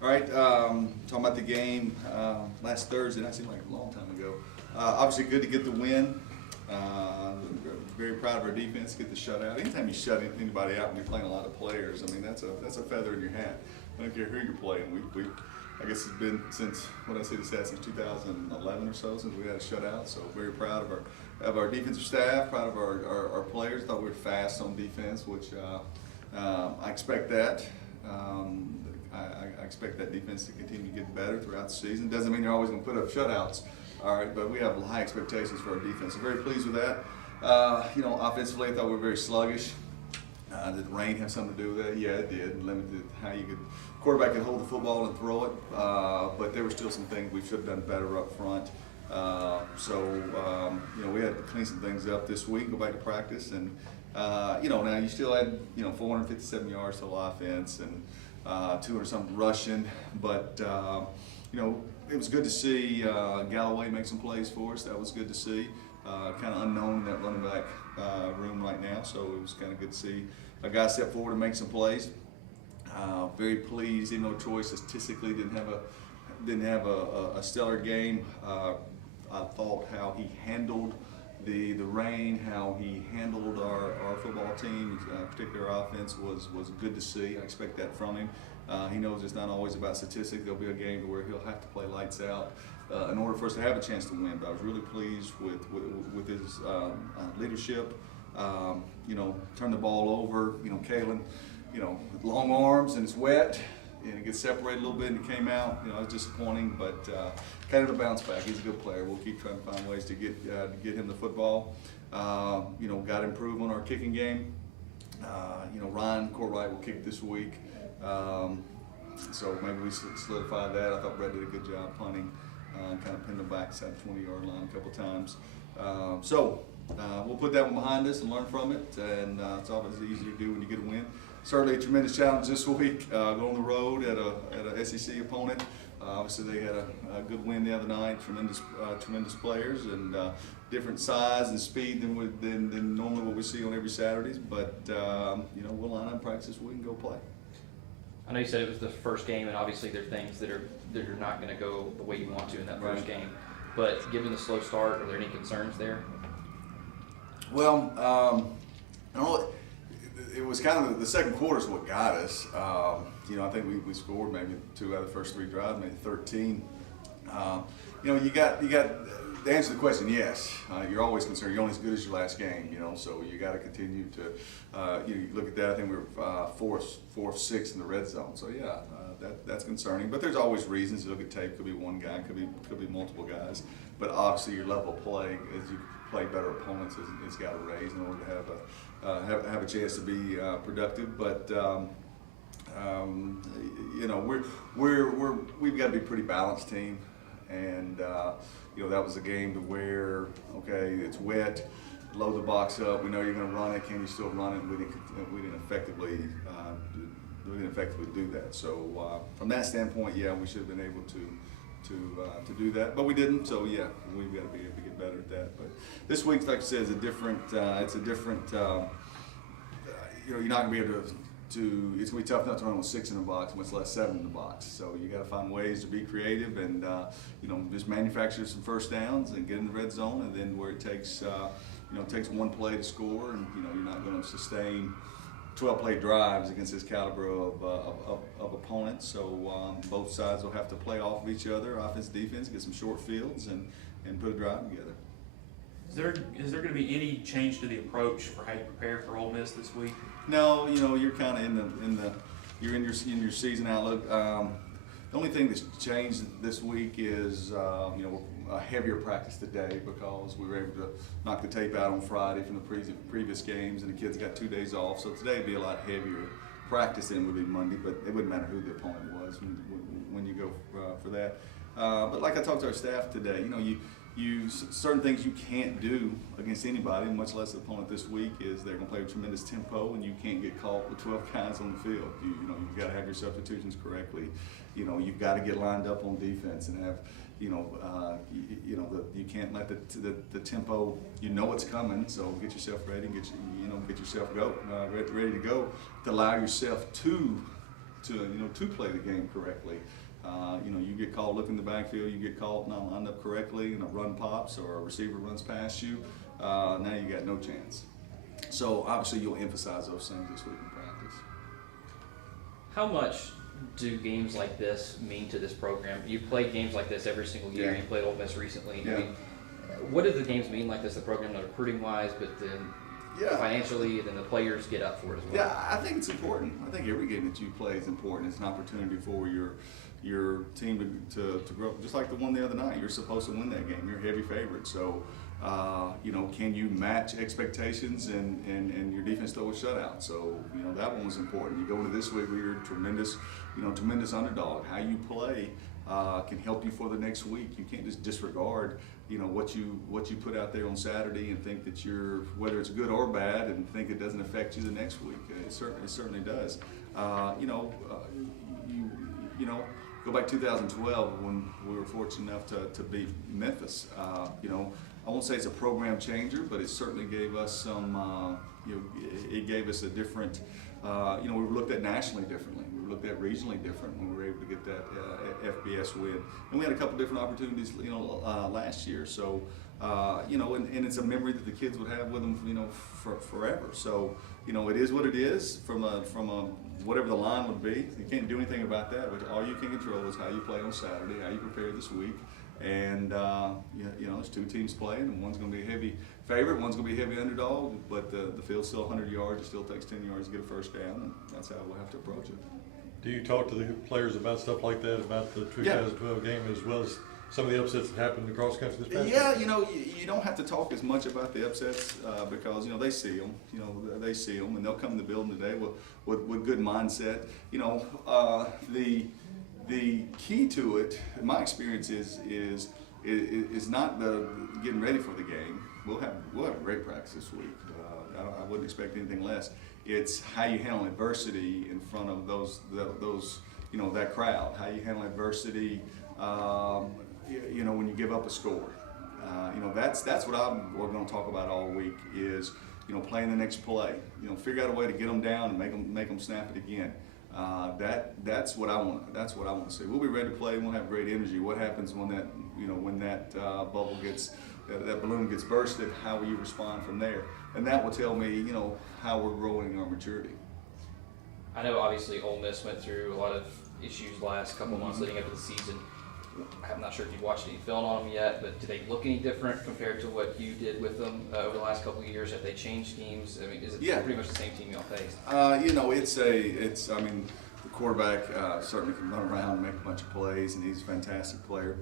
All right, talking about the game last Thursday, that seemed like a long time ago. Obviously good to get the win. Very proud of our defense, get the shutout. Anytime you shut anybody out when you're playing a lot of players, I mean, that's a feather in your hat. I don't care who you're playing. I guess it's been since, what I say, this since 2011 or so since we had a shutout. So very proud of our defensive staff, proud of our players. Thought we were fast on defense, which I expect that. I expect that defense to continue to get better throughout the season. Doesn't mean they're always going to put up shutouts, all right, but we have high expectations for our defense. So very pleased with that. Offensively, I thought we were very sluggish. Did the rain have something to do with that? Yeah, it did. Limited how you could, quarterback could hold the football and throw it, but there were still some things we should have done better up front. We had to clean some things up this week, go back to practice, and now you still had 457 yards total offense and 200-something rushing, but it was good to see Galloway make some plays for us. That was good to see. Kind of unknown in that running back room right now, so it was kind of good to see a guy step forward and make some plays. Very pleased, even though Troy statistically didn't have a stellar game. I thought how he handled the rain, how he handled our football team, particularly our offense, was good to see. I expect that from him. He knows it's not always about statistics. There'll be a game where he'll have to play lights out in order for us to have a chance to win. But I was really pleased with his leadership. Turn the ball over. Kalen, with long arms and it's wet, and it gets separated a little bit and it came out. It was disappointing, but kind of a bounce back. He's a good player. We'll keep trying to find ways to get him the football. Got to improve on our kicking game. Ryan Courtwright will kick this week. So maybe we solidify that. I thought Brett did a good job punting, kind of pinned him back inside the 20-yard line a couple times. We'll put that one behind us and learn from it, and it's always easy to do when you get a win. Certainly a tremendous challenge this week, going on the road at a SEC opponent. Obviously they had a good win the other night, tremendous players, and different size and speed than normally what we see on every Saturdays, but we'll line up practice this week and go play. I know you said it was the first game, and obviously there are things that are not going to go the way you want to in that first game. But given the slow start, are there any concerns there? Well, I don't know. It was kind of the second quarter is what got us. I think we scored maybe 2 out of the first 3 drives, maybe 13. You got to answer the question. Yes, you're always concerned. You're only as good as your last game. So you got to continue to. You look at that. I think we were fourth, sixth in the red zone. So yeah, that's concerning. But there's always reasons. You look at tape. Could be one guy. Could be multiple guys. But obviously your level of play as you play better opponents it's got to raise in order to have a chance to be productive. But we've got to be a pretty balanced team, and that was a game to where it's wet, load the box up. We know you're going to run it. Can you still run it? We didn't effectively do that. So from that standpoint, yeah, we should have been able to do that, but we didn't. So yeah, we've got to be able to get better at that. But this week, like I said, is a different. It's a different. You're not going to be able to. It's going to be tough enough to run with 6 in the box, much less 7 in the box. So you got to find ways to be creative and just manufacture some first downs and get in the red zone, and then where it takes takes one play to score, and you're not going to sustain 12-play drives against this caliber of opponents. So both sides will have to play off of each other, offense, defense, get some short fields, and put a drive together. Is there going to be any change to the approach for how you prepare for Ole Miss this week? No, you're kind of you're in your season outlook. The only thing that's changed this week is a heavier practice today because we were able to knock the tape out on Friday from the previous games, and the kids got 2 days off. So today would be a lot heavier practice than it would be Monday, but it wouldn't matter who the opponent was when you go for that. But like I talked to our staff today, certain things you can't do against anybody, much less the opponent this week, is they're going to play with tremendous tempo, and you can't get caught with 12 guys on the field. You've got to have your substitutions correctly. You've got to get lined up on defense and have. You can't let the tempo. It's coming, so get yourself ready and get yourself ready to go. To allow yourself to to play the game correctly. You get called looking in the backfield, you get called not lined up correctly, and a run pops or a receiver runs past you. Now you got no chance. So obviously you'll emphasize those things this week in practice. How much do games like this mean to this program? You've played games like this every single year. Yeah. You played Ole Miss recently. Yeah. I mean, what do the games mean like this, the program, not recruiting wise, but then financially, then the players get up for it as well? Yeah, I think it's important. I think every game that you play is important. It's an opportunity for your team to grow. Just like the one the other night, you're supposed to win that game. You're a heavy favorite. So, can you match expectations and your defense throw a shutout? So, that one was important. You go into this week where you're tremendous underdog. How you play can help you for the next week. You can't just disregard what you put out there on Saturday and think that whether it's good or bad, and think it doesn't affect you the next week. It certainly does. Go back to 2012 when we were fortunate enough to beat Memphis. I won't say it's a program changer, but it certainly gave us some. It gave us a different. We were looked at nationally differently. We were looked at regionally different when we were able to get that FBS win. And we had a couple different opportunities, last year. So, and it's a memory that the kids would have with them, forever. So, it is what it is from a whatever the line would be. You can't do anything about that, but all you can control is how you play on Saturday, how you prepare this week. And, there's two teams playing, and one's going to be a heavy favorite, one's going to be a heavy underdog, but the field's still 100 yards. It still takes 10 yards to get a first down, and that's how we'll have to approach it. Do you talk to the players about stuff like that, about the 2012 game, as well as some of the upsets that happened across the country this past week? You don't have to talk as much about the upsets because they see them. They see them, and they'll come in the building today with good mindset. The key to it, in my experience, is not the getting ready for the game. We'll have a great practice this week. I wouldn't expect anything less. It's how you handle adversity in front of those that crowd. How you handle adversity. When you give up a score. That's what we're going to talk about all week is, playing the next play. Figure out a way to get them down and make them snap it again. That's what I want. That's what I want to see. We'll be ready to play. We'll have great energy. What happens when that bubble that balloon gets bursted? How will you respond from there? And that will tell me, how we're growing in our maturity. I know obviously Ole Miss went through a lot of issues last couple months leading up to the season. I'm not sure if you've watched any film on them yet, but do they look any different compared to what you did with them over the last couple of years? Have they changed schemes? I mean, is it pretty much the same team y'all faced? The quarterback certainly can run around and make a bunch of plays, and he's a fantastic player.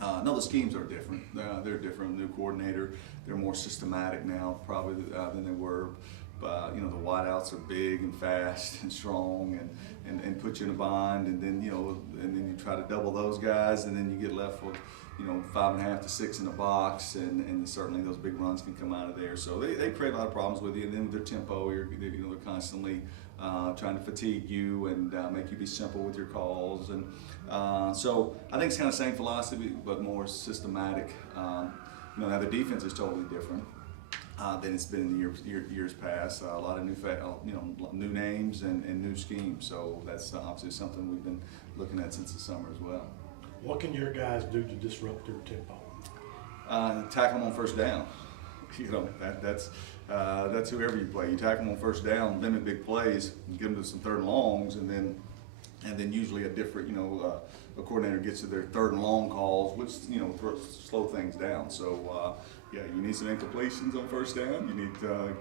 No, the schemes are different. They're different. New coordinator, they're more systematic now probably than they were. The wideouts are big and fast and strong and put you in a bind, and then you try to double those guys, and then you get left with 5.5 to 6 in the box, and certainly those big runs can come out of there. So they create a lot of problems with you, and then with their tempo, they're constantly trying to fatigue you and make you be simple with your calls, and so I think it's kind of the same philosophy but more systematic. Now the defense is totally different than it's been in years past. A lot of new names and new schemes. So that's obviously something we've been looking at since the summer as well. What can your guys do to disrupt their tempo? Tackle them on first down. That's whoever you play. You tackle them on first down, limit big plays, and get them to some third and longs, and then usually a different a coordinator gets to their third and long calls, which slow things down. So. You need some incompletions on first down. You need to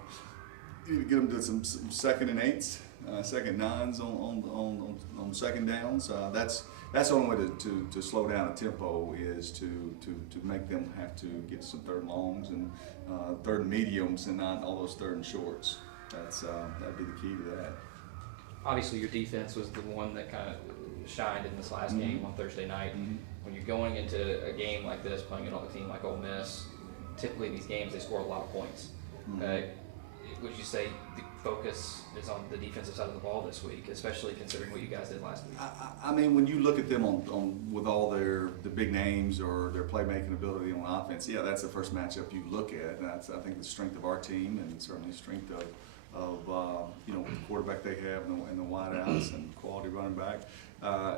get them to some second and eights, second nines on second downs. That's the only way to slow down a tempo is to make them have to get some third and longs and third and mediums and not all those third and shorts. That'd be the key to that. Obviously, your defense was the one that kind of shined in this last game on Thursday night. Mm-hmm. When you're going into a game like this, playing an team like Ole Miss. Typically, these games they score a lot of points. Would you say the focus is on the defensive side of the ball this week, especially considering what you guys did last week? I mean, when you look at them on with all the big names or their playmaking ability on offense, that's the first matchup you look at. And that's I think the strength of our team and certainly the strength you know, the quarterback they have and the wideouts and quality running back.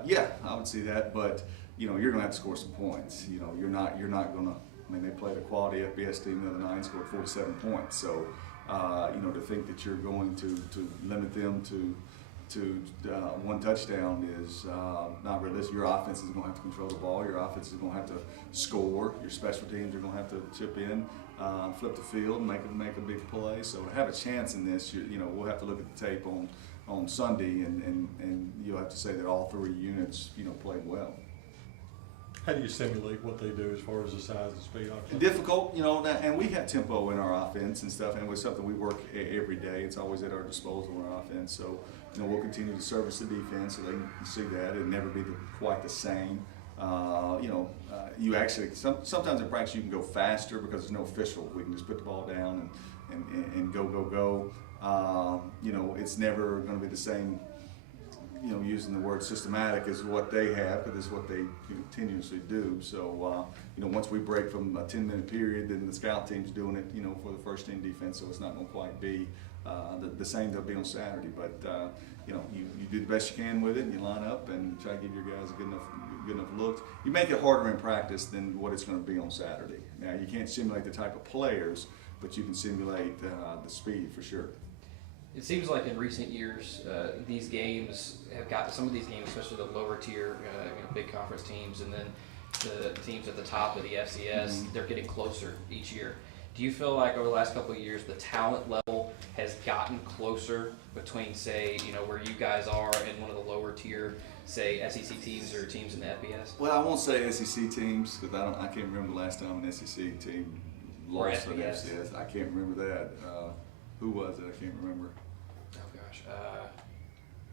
Yeah, I would see that, but you know, you're going to have to score some points. You know, you're not going to. I mean, they played a quality FBS team the other night, scored 47 points. So, you know, to think that you're going to limit them to one touchdown is not realistic. Your offense is going to have to control the ball. Your offense is going to have to score. Your special teams are going to have to chip in, flip the field, and make a big play. So to have a chance in this, you know, we'll have to look at the tape on Sunday, and you'll have to say that all three units, you know, played well. How do you simulate what they do as far as the size and speed? Difficult, you know, and we have tempo in our offense and stuff, and it's something we work every day. It's always at our disposal in our offense. So, you know, we'll continue to service the defense so they can see that. It'll never be quite the same. You know, you actually, sometimes in practice you can go faster because there's no official. We can just put the ball down and go. You know, it's never going to be the same, you know, using the word systematic is what they have, because it's what they continuously do. So, you know, once we break from a 10-minute period, then the scout team's doing it, you know, for the first team defense, so it's not going to quite be the same they'll be on Saturday. But, you know, you do the best you can with it, and you line up and try to give your guys a good enough look. You make it harder in practice than what it's going to be on Saturday. Now, you can't simulate the type of players, but you can simulate the speed for sure. It seems like in recent years, these games have got some of these games, especially the lower tier, you know, big conference teams, and then the teams at the top of the FCS, they're getting closer each year. Do you feel like over the last couple of years, the talent level has gotten closer between, say, you know, where you guys are and one of the lower tier, say, SEC teams or teams in the FBS? Well, I won't say SEC teams because I can't remember the last time an SEC team lost an FCS. I can't remember that. Who was it? I can't remember. Oh gosh,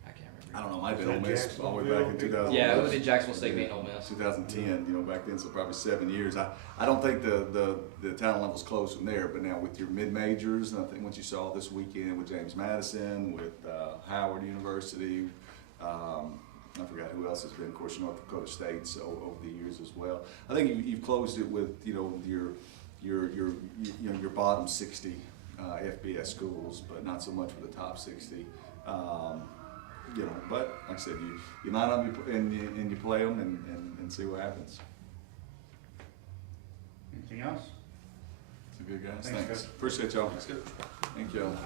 I can't remember. I don't know. It might have been Ole Miss all the way back in 2000. Yeah, it was in Jacksonville State beating Ole Miss. 2010, you know, back then, so probably 7 years. I don't think the talent level's close from there, but now with your mid-majors, and I think what you saw this weekend with James Madison, with Howard University, I forgot who else has been, of course, North Dakota State, so over the years as well. I think you've closed it with, you know, your bottom 60 FBS schools, but not so much with the top 60. You know, but like I said, you line up and you play them and see what happens. Anything else? It's a good guys. Thanks, Thanks. Coach. Appreciate y'all. That's good. Thank y'all.